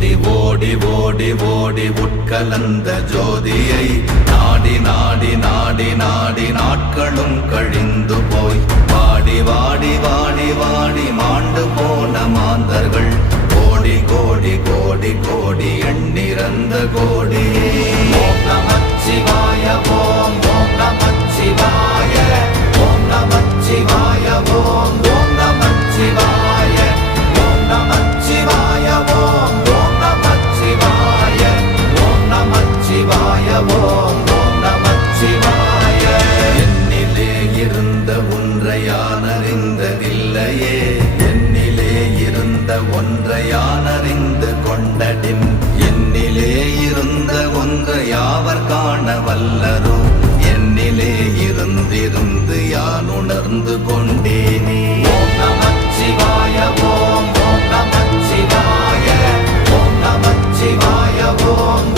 ஓடி ஓடி ஓடி ஓடி உட்கலந்த ஜோதியை நாடி நாடி நாடி நாடி நாட்களும் கழிந்து போய் வாடி வாடி வாடி வாடி மாண்டு போன மாந்தர்கள் கோடி கோடி கோடி கோடி எண்ணிறந்த கோடி. ஓம் நமச்சிவாய ஓம் ஓம் நமச்சிவாய ஓம் நமச்சிவாய ஓம் ஓம் நமச்சிவாய ஓம் நமச்சிவாய ஓம் ஓம் நமச்சிவாய ஓம் நமச்சிவாய ஓம் ஓம் நமச்சிவாய. என்னிலே இருந்த ஒன்றை யான் அறிந்ததில்லையே, என்னிலே இருந்த ஒன்றை யான் அறிந்து கொண்டடின், என்னிலே இருந்த ஒன்றை யாவர் காண வல்லரோ, என்னிலே இருந்திருந்து யான் உணர்ந்து கொண்டேனே. ஓம் நமச்சிவாய ஓம் ஓம் நமச்சிவாய ஓம் நமச்சிவாய ஓம்